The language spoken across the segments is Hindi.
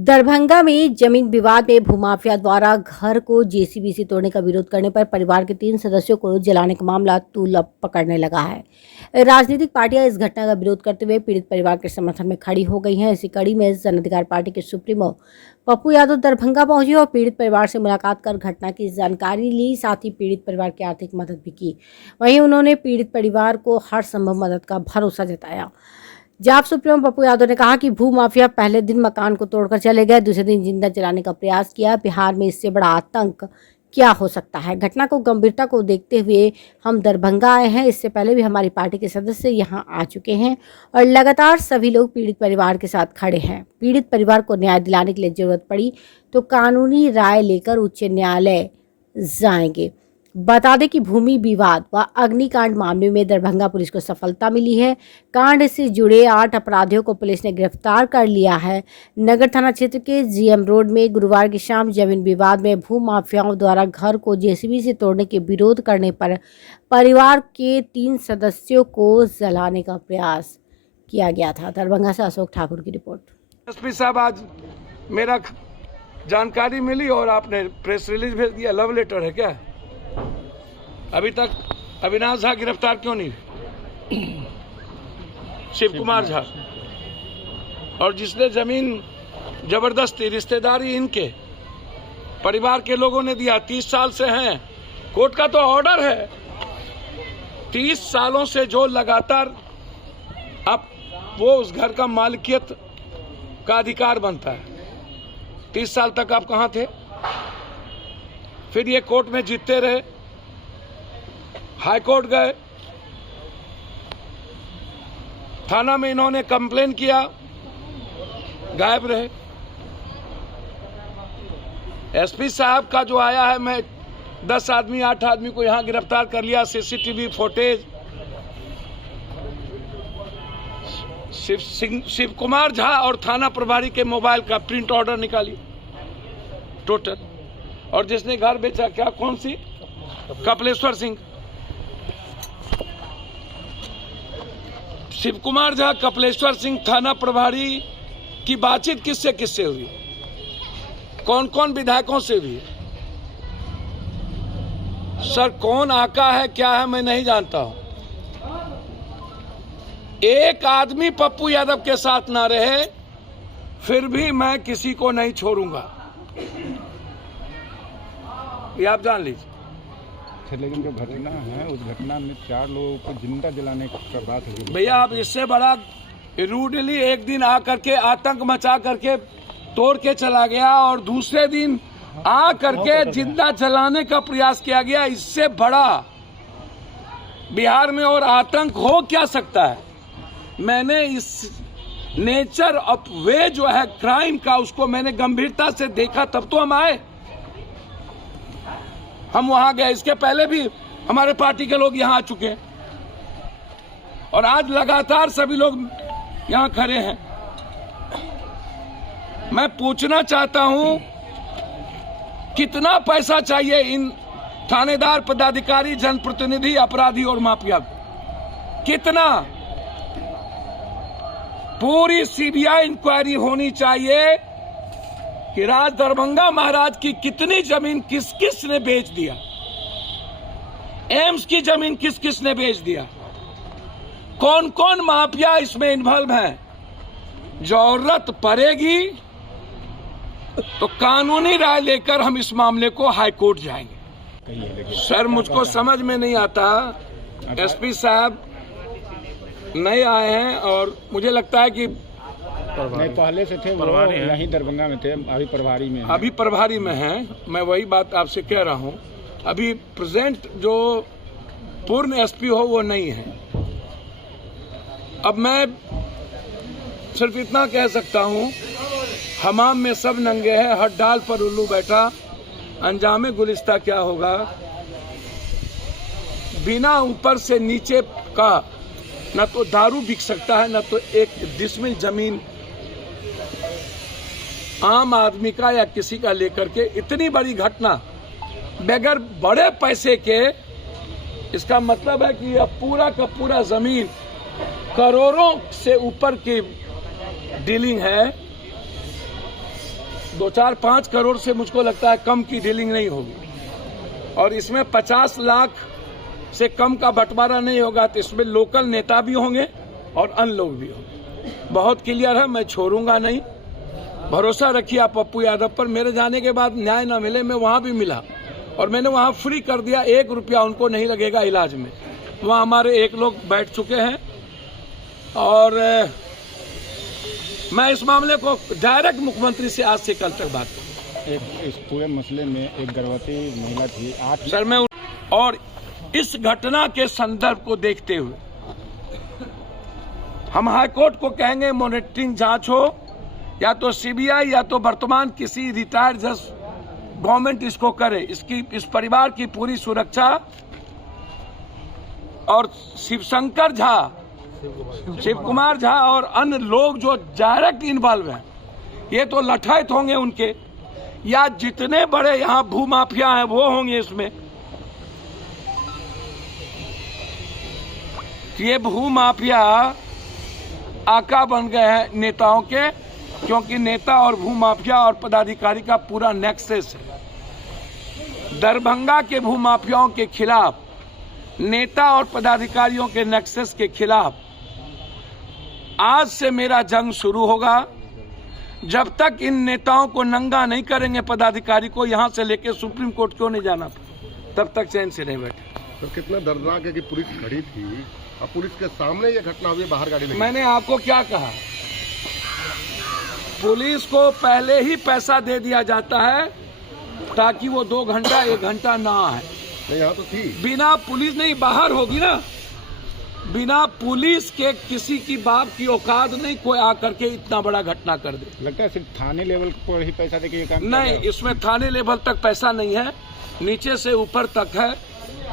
दरभंगा में जमीन विवाद में भूमाफिया द्वारा घर को जेसीबी से तोड़ने का विरोध करने पर परिवार के 3 सदस्यों को जलाने का मामला तूल पकड़ने लगा है। राजनीतिक पार्टियां इस घटना का विरोध करते हुए पीड़ित परिवार के समर्थन में खड़ी हो गई हैं। इसी कड़ी में जन अधिकार पार्टी के सुप्रीमो पप्पू यादव दरभंगा पहुंचे और पीड़ित परिवार से मुलाकात कर घटना की जानकारी ली, साथ ही पीड़ित परिवार की आर्थिक मदद भी की। वहीं उन्होंने पीड़ित परिवार को हर संभव मदद का भरोसा जताया। जाप सुप्रीमो पप्पू यादव ने कहा कि भू माफिया पहले दिन मकान को तोड़कर चले गए, दूसरे दिन जिंदा जलाने का प्रयास किया। बिहार में इससे बड़ा आतंक क्या हो सकता है। घटना को गंभीरता को देखते हुए हम दरभंगा आए हैं। इससे पहले भी हमारी पार्टी के सदस्य यहां आ चुके हैं और लगातार सभी लोग पीड़ित परिवार के साथ खड़े हैं। पीड़ित परिवार को न्याय दिलाने के लिए जरूरत पड़ी तो कानूनी राय लेकर उच्च न्यायालय जाएंगे। बता दें कि भूमि विवाद व अग्निकांड मामले में दरभंगा पुलिस को सफलता मिली है। कांड से जुड़े 8 अपराधियों को पुलिस ने गिरफ्तार कर लिया है। नगर थाना क्षेत्र के जीएम रोड में गुरुवार की शाम जमीन विवाद में भू माफियाओं द्वारा घर को जेसीबी से तोड़ने के विरोध करने पर परिवार के 3 सदस्यों को जलाने का प्रयास किया गया था। दरभंगा से अशोक ठाकुर की रिपोर्ट। एसपी साहब, आज मेरा जानकारी मिली और आपने प्रेस रिलीज भेज दिया। लव लेटर है क्या? अभी तक अविनाश झा गिरफ्तार क्यों नहीं? शिव कुमार झा, और जिसने जमीन जबरदस्ती रिश्तेदारी इनके परिवार के लोगों ने दिया, 30 साल से हैं। कोर्ट का तो ऑर्डर है, 30 सालों से जो लगातार अब वो उस घर का मालिकियत का अधिकार बनता है। 30 साल तक आप कहाँ थे? फिर ये कोर्ट में जीतते रहे, हाई कोर्ट गए, थाना में इन्होंने कंप्लेन किया, गायब रहे। एसपी साहब का जो आया है, मैं 10 आदमी 8 आदमी को यहां गिरफ्तार कर लिया। सीसीटीवी फुटेज, शिव कुमार झा और थाना प्रभारी के मोबाइल का प्रिंट ऑर्डर निकाली टोटल। और जिसने घर बेचा, क्या कौन सी? कपिलेश्वर सिंह। शिव कुमार झा, कपिलेश्वर सिंह थाना प्रभारी की बातचीत किससे हुई? कौन कौन विधायकों से हुई? सर, कौन आका है क्या है मैं नहीं जानता हूं। एक आदमी पप्पू यादव के साथ ना रहे, फिर भी मैं किसी को नहीं छोड़ूंगा, ये आप जान लीजिए। लेकिन जो घटना है, उस घटना में 4 लोगों को जिंदा जलाने का बात है भैया। आप इससे बड़ा रूडली एक दिन आ करके आतंक मचा करके तोड़ के चला गया और दूसरे दिन आ करके जिंदा जलाने का प्रयास किया गया। इससे बड़ा बिहार में और आतंक हो क्या सकता है? मैंने इस नेचर ऑफ वे जो है क्राइम का, उसको मैंने गंभीरता से देखा, तब तो हम आए, हम वहां गए। इसके पहले भी हमारे पार्टी के लोग यहां आ चुके हैं और आज लगातार सभी लोग यहां खड़े हैं। मैं पूछना चाहता हूं, कितना पैसा चाहिए इन थानेदार, पदाधिकारी, जनप्रतिनिधि, अपराधी और माफिया को? कितना? पूरी सीबीआई इंक्वायरी होनी चाहिए कि राज दरभंगा महाराज की कितनी जमीन किस किस ने बेच दिया, एम्स की जमीन किस किस ने बेच दिया, कौन कौन माफिया इसमें इन्वॉल्व है। जरूरत पड़ेगी तो कानूनी राय लेकर हम इस मामले को हाई कोर्ट जाएंगे। सर, मुझको समझ में नहीं आता, एसपी साहब नए आए हैं और मुझे लगता है कि नहीं, पहले से थे, वो यहीं दरभंगा में थे, अभी प्रभारी में हैं। अभी प्रभारी में हैं। मैं वही बात आपसे कह रहा हूं, अभी प्रेजेंट जो पूर्ण एसपी हो वो नहीं है। अब मैं सिर्फ इतना कह सकता हूं, हमाम में सब नंगे हैं, हर डाल पर उल्लू बैठा, अंजामे गुलिस्ता क्या होगा। बिना ऊपर से नीचे का न तो दारू बिक सकता है, न तो एक डिसमिल जमीन आम आदमी का या किसी का लेकर के इतनी बड़ी घटना बगैर बड़े पैसे के। इसका मतलब है कि अब पूरा का पूरा जमीन करोड़ों से ऊपर की डीलिंग है। 2-4-5 करोड़ से मुझको लगता है कम की डीलिंग नहीं होगी, और इसमें 50 लाख से कम का बंटवारा नहीं होगा। तो इसमें लोकल नेता भी होंगे और अन्य लोग भी होंगे। बहुत क्लियर है, मैं छोड़ूंगा नहीं। भरोसा रखिए आप पप्पू यादव पर। मेरे जाने के बाद न्याय न मिले, मैं वहाँ भी मिला और मैंने वहाँ फ्री कर दिया, 1 रुपया उनको नहीं लगेगा इलाज में। वहाँ हमारे 1 लोग बैठ चुके हैं और मैं इस मामले को डायरेक्ट मुख्यमंत्री से आज से कल तक बात करूँ। इस पूरे मसले में एक गर्भवती महिला थी, 8 सर मैं और इस घटना के संदर्भ को देखते हुए हम हाईकोर्ट को कहेंगे मॉनिटरिंग जांच हो, या तो सीबीआई या तो वर्तमान किसी रिटायर्ड जज गवर्नमेंट इसको करे। इस परिवार की पूरी सुरक्षा और शिव कुमार झा और अन्य लोग जो डायरेक्ट इन्वॉल्व हैं, ये तो लठायत होंगे उनके, या जितने बड़े यहाँ भूमाफिया हैं वो होंगे इसमें। ये भूमाफिया आका बन गए हैं नेताओं के, क्योंकि नेता और भूमाफिया और पदाधिकारी का पूरा नेक्सस है। दरभंगा के भूमाफियाओं के खिलाफ, नेता और पदाधिकारियों के नेक्सस के खिलाफ आज से मेरा जंग शुरू होगा। जब तक इन नेताओं को नंगा नहीं करेंगे, पदाधिकारी को यहाँ से लेकर सुप्रीम कोर्ट क्यों नहीं जाना, तब तक चैन से नहीं बैठे। तो कितना दर्दनाक है कि पुलिस खड़ी थी और पुलिस के सामने ये घटना हुई, बाहर गाड़ी नहीं। मैंने आपको क्या कहा, पुलिस को पहले ही पैसा दे दिया जाता है ताकि वो 2 घंटा 1 घंटा ना आए। यहाँ तो थी, बिना पुलिस नहीं बाहर होगी ना, बिना पुलिस के किसी की बाप की औकात नहीं कोई आकर के इतना बड़ा घटना कर दे। लगता है सिर्फ थाने लेवल पर ही पैसा देके ये काम नहीं, इसमें थाने लेवल तक पैसा नहीं है, नीचे से ऊपर तक है।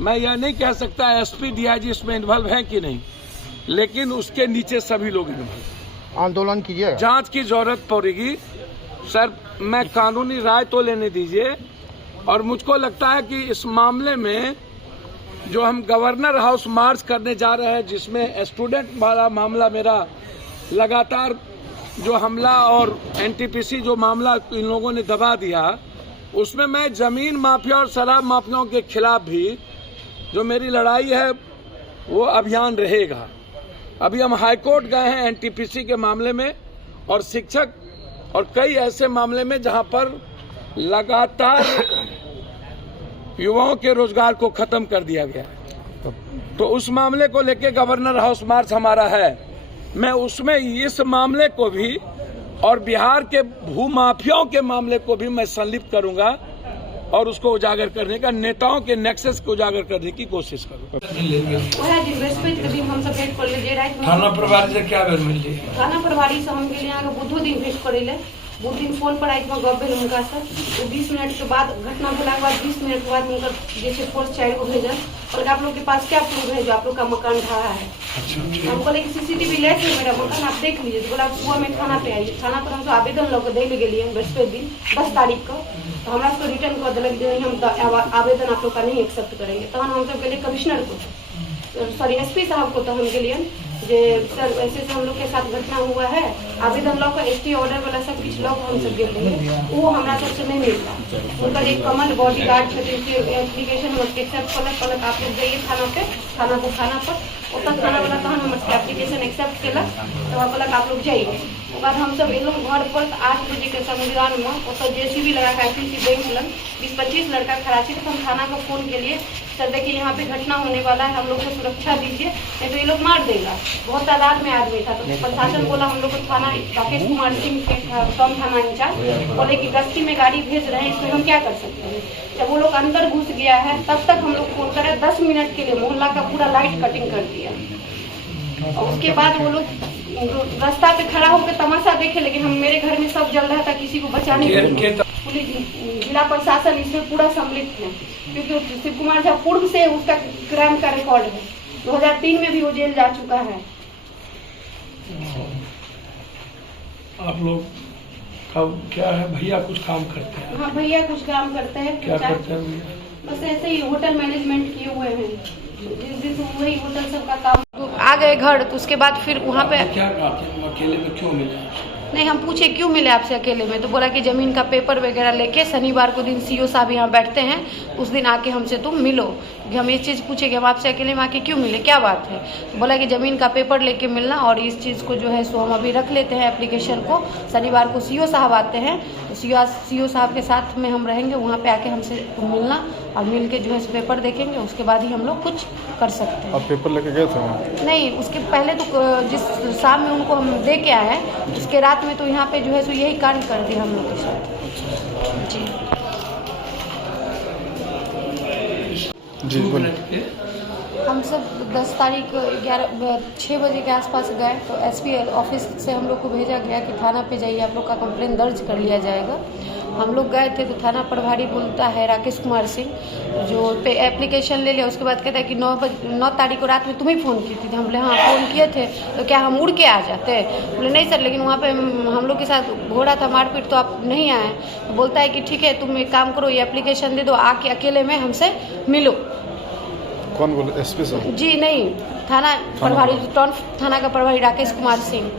मैं यह नहीं कह सकता एसपी डीआईजी इसमें इन्वॉल्व है कि नहीं, लेकिन उसके नीचे सभी लोग इन्वॉल्व। आंदोलन कीजिए, जांच की जरूरत पड़ेगी सर। मैं कानूनी राय तो लेने दीजिए, और मुझको लगता है कि इस मामले में जो हम गवर्नर हाउस मार्च करने जा रहे हैं, जिसमें स्टूडेंट वाला मामला मेरा लगातार जो हमला और एनटीपीसी जो मामला इन लोगों ने दबा दिया, उसमें मैं जमीन माफिया और शराब माफियाओं के खिलाफ भी जो मेरी लड़ाई है वो अभियान रहेगा। अभी हम हाईकोर्ट गए हैं एनटीपीसी के मामले में, और शिक्षक और कई ऐसे मामले में जहां पर लगातार युवाओं के रोजगार को खत्म कर दिया गया है। तो उस मामले को लेके गवर्नर हाउस मार्च हमारा है। मैं उसमें इस मामले को भी और बिहार के भूमाफियाओं के मामले को भी मैं संलिप्त करूंगा और उसको उजागर करने का, नेताओं के नेक्सस को उजागर करने की कोशिश करूंगा। थाना प्रभारी से क्या बेर मिल रही? थाना प्रभारी से हम गेलिए अहाँके बुधो दिन भेंट करे ले। बुध दिन फोन पर आइ गप भेल हुनका से। 20 मिनट के बाद घटना भेला के बाद 20 मिनट के बाद उनका जैसे फोर्स 4 को भेजल और आप लोग के पास क्या प्रूफ है जो आप लोग का मकान ढहा है। हम बोले कि सीसीटीवी लेके मेरा मकान आप देख लीजिए। तो बोला सुबह में थाना पे आइए। थाना पर हम आवेदन लग दे गेलिए बृहस्पति दिन 10 तारीख को। तो हमरा सबको रिटर्न कर दिलक जे हम आवेदन आप लोग का नहीं एक्सेप्ट करेंगे। तहन हम सब गेलिए कमिश्नर को, सॉरी एसपी साहब को। तो हम गेलिए जे सर ऐसे हम लोग के साथ घटना हुआ है, आवेदन लॉ का एसटी ऑर्डर वाला सब कुछ लॉ हम सब गेल रही वो हमरा सबसे नहीं मिलता। उनका एक कमल बॉडीगार्ड एप्लीकेशन एक्सेप्ट कलक आप लोग जाइए थाना पे, थाना को थाना पर ओतऽ थाना वाला तहन हम एप्लीकेशन एक्सेप्ट केलक। तो कहलक आप लोग जाइए। ओकर बाद हम सब एलहुँ घर पर 8 बजे के संविधान में ओतऽ जेसीबी लगा के आईसीसी बैंक लग 20-25 लड़का खड़ा थी। तो हम थाना को फोन के लिए, सर देखिए यहाँ पे घटना होने वाला है, हम लोग को सुरक्षा दीजिए नहीं तो ये लोग मार देगा। बहुत तादाद में आदमी था। तो प्रशासन बोला हम लोग को थाना राकेश कुमार सिंह के कम थाना इंचार्ज बोले कि गश्ती में गाड़ी भेज रहे हैं, इसमें हम क्या कर सकते हैं। जब वो लोग अंदर घुस गया है तब तक हम लोग फोन करे 10 मिनट के लिए मोहल्ला का पूरा लाइट कटिंग कर दिया। और उसके बाद वो लोग रास्ता पे खड़ा होकर तमाशा देखे, लेकिन हम मेरे घर में सब जल रहा था, किसी को बचाने के लिए पुलिस जिला प्रशासन इसमें पूरा सम्मिलित है। क्योंकि शिव कुमार झा पूर्व से उसका क्राइम का रिकॉर्ड है। 2003 में भी वो जेल जा चुका है। आप लोग का क्या है, भैया कुछ काम करते हैं? हाँ भैया कुछ काम करते हैं। क्या करते हैं भैया? बस ऐसे ही होटल मैनेजमेंट किए हुए हैं। जिस दिन वही होटल सब का काम आ गए घर, तो उसके बाद फिर वहाँ पे क्या अकेले में क्यों मिले? नहीं, हम पूछे क्यों मिले आपसे अकेले में, तो बोला कि ज़मीन का पेपर वगैरह लेके शनिवार को दिन सीओ साहब यहाँ बैठते हैं, उस दिन आके हमसे तुम मिलो। कि हम ये चीज़ पूछे कि हम आपसे अकेले में आके क्यों मिले, क्या बात है। तो बोला कि ज़मीन का पेपर लेके मिलना, और इस चीज़ को जो है सो हम अभी रख लेते हैं एप्लीकेशन को, शनिवार को सीओ साहब आते हैं, तो सीओ साहब के साथ में हम रहेंगे, वहाँ पे आके हमसे मिलना, और मिल के जो है पेपर देखेंगे, उसके बाद ही हम लोग कुछ कर सकते हैं। आप पेपर लेके गए थे वहाँ? नहीं, उसके पहले तो जिस शाम में उनको हम दे के आए हैं, उसके रात में तो यहाँ पे जो है सो यही कांड कर दिया हम लोग के साथ। जी बोलिए। हम सब 10 तारीख 6 बजे के आसपास गए, तो एसपी ऑफिस से हम लोग को भेजा गया कि थाना पे जाइए, आप लोग का कंप्लेन दर्ज कर लिया जाएगा। हम लोग गए थे तो थाना प्रभारी बोलता है राकेश कुमार सिंह, जो पे एप्लीकेशन ले लिया, उसके बाद कहता है कि 9 तारीख को रात में तुम ही फ़ोन की थी। हम बोले हाँ फ़ोन किए थे, तो क्या हम उड़ के आ जाते। बोले नहीं सर, लेकिन वहाँ पे हम लोग के साथ हो रहा था मारपीट, तो आप नहीं आए। तो बोलता है कि ठीक है, तुम एक काम करो, ये एप्लीकेशन दे दो, आके अकेले में हमसे मिलो। कौन बोले? एसपी साहब? जी नहीं, थाना प्रभारी, टाउन थाना का प्रभारी राकेश कुमार सिंह।